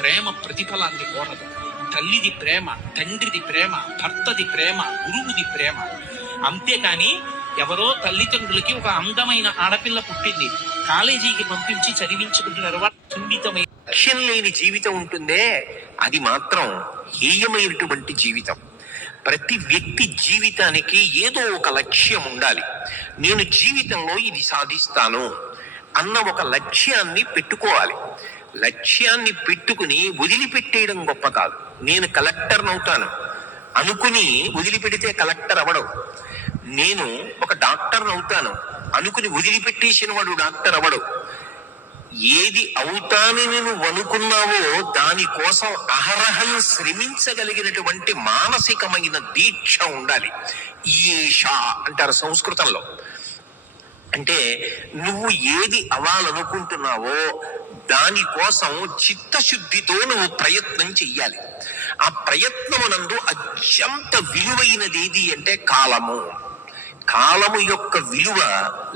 ప్రేమ ప్రతిఫలాన్ని కోరదు. తల్లిది ప్రేమ, తండ్రిది ప్రేమ, భర్తది ప్రేమ, గురువుది ప్రేమ. అంతేకాని ఎవరో తల్లిదండ్రులకి ఒక అందమైన ఆడపిల్ల పుట్టింది, కాలేజీకి పంపించి చదివించుకుంటున్నారు, సున్నితమైన లక్ష్యం లేని జీవితం ఉంటుందే, అది మాత్రం హేయమైనటువంటి జీవితం. ప్రతి వ్యక్తి జీవితానికి ఏదో ఒక లక్ష్యం ఉండాలి. నేను జీవితంలో ఇది సాధిస్తాను అన్న ఒక లక్ష్యాన్ని పెట్టుకోవాలి. లక్ష్యాన్ని పెట్టుకుని వదిలిపెట్టేయడం గొప్ప కాదు. నేను కలెక్టర్ అవుతాను అనుకుని వదిలిపెడితే కలెక్టర్ అవడం. నేను ఒక డాక్టర్ అవుతాను అనుకుని వదిలిపెట్టేసిన వాడు డాక్టర్ అవడు. ఏది అవుతానని నువ్వు అనుకున్నావో దానికోసం అహరహం శ్రమించగలిగినటువంటి మానసికమైన దీక్ష ఉండాలి. ఈష అంటారు సంస్కృతంలో. అంటే నువ్వు ఏది అవ్వాలనుకుంటున్నావో దానికోసం చిత్తశుద్ధితో నువ్వు ప్రయత్నం చెయ్యాలి. ఆ ప్రయత్నమునందు అత్యంత విలువైనది ఏది అంటే కాలము. కాలము యొక్క విలువ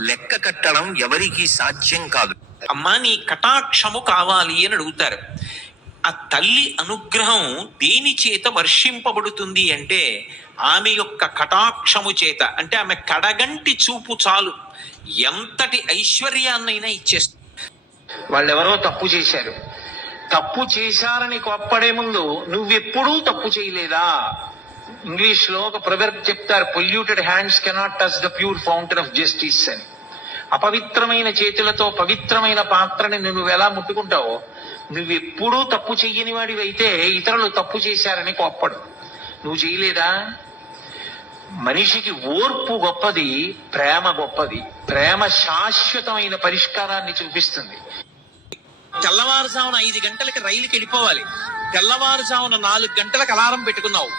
లెక్క కట్టడం ఎవరికీ సాధ్యం కాదు. అమ్మా నీ కటాక్షము కావాలి అని అడుగుతారు. ఆ తల్లి అనుగ్రహం దేని చేత వర్షింపబడుతుంది అంటే ఆమె యొక్క కటాక్షము చేత. అంటే ఆమె కడగంటి చూపు చాలు ఎంతటి ఐశ్వర్యాన్నైనా ఇచ్చేస్తుంది. వాళ్ళెవరో తప్పు చేశారు, తప్పు చేశారని కోప్పడే ముందు నువ్వెప్పుడూ తప్పు చేయలేదా? ఇంగ్లీష్ లో ఒక ప్రొవర్బ్ చెప్తారు, polluted hands cannot touch the pure fountain of justice అని. అపవిత్రమైన చేతులతో పవిత్రమైన పాత్రని నువ్వు ఎలా ముట్టుకుంటావో, నువ్వెప్పుడూ తప్పు చెయ్యని వాడివైతే ఇతరులు తప్పు చేశారని కోప్పడు. నువ్వు చేయలేదా? మనిషికి ఓర్పు గొప్పది, ప్రేమ గొప్పది. ప్రేమ శాశ్వతమైన పరిష్కారాన్ని చూపిస్తుంది. తెల్లవారుజామున 5 గంటలకి రైలుకి వెళ్ళిపోవాలి, తెల్లవారుజామున 4 గంటలకు అలారం పెట్టుకున్నావు,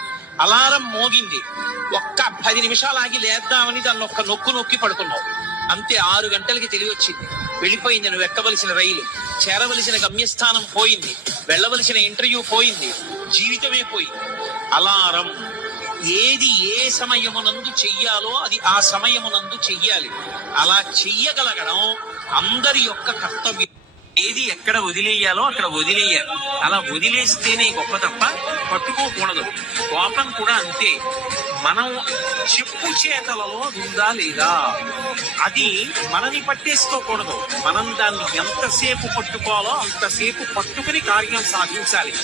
అలారం మోగింది, ఒక్క 10 నిమిషాలు ఆగి లేద్దామని దాన్ని ఒక్క నొక్కు నొక్కి పడుకున్నావు, అంతే 6 గంటలకి తెలివి వచ్చింది, వెళ్ళిపోయింది. నువ్వు ఎక్కవలసిన రైలు, చేరవలసిన గమ్యస్థానం పోయింది, వెళ్ళవలసిన ఇంటర్వ్యూ పోయింది, జీవితమే పోయింది. అలారం ఏది ఏ సమయమునందు చెయ్యాలో అది ఆ సమయమునందు చెయ్యాలి. అలా చెయ్యగలగడం అందరి యొక్క కర్తవ్యం. ఏది ఎక్కడ వదిలేయాలో అక్కడ వదిలేయాలి. అలా వదిలేస్తేనే గొప్ప తప్ప పట్టుకోకూడదు. కోపం కూడా అంతే. మనం చెప్పు చేతలలో ఉందా లేదా, అది మనని పట్టేసుకోకూడదు. మనం దాన్ని ఎంతసేపు పట్టుకోవాలో అంతసేపు పట్టుకుని కార్యం సాధించాలి.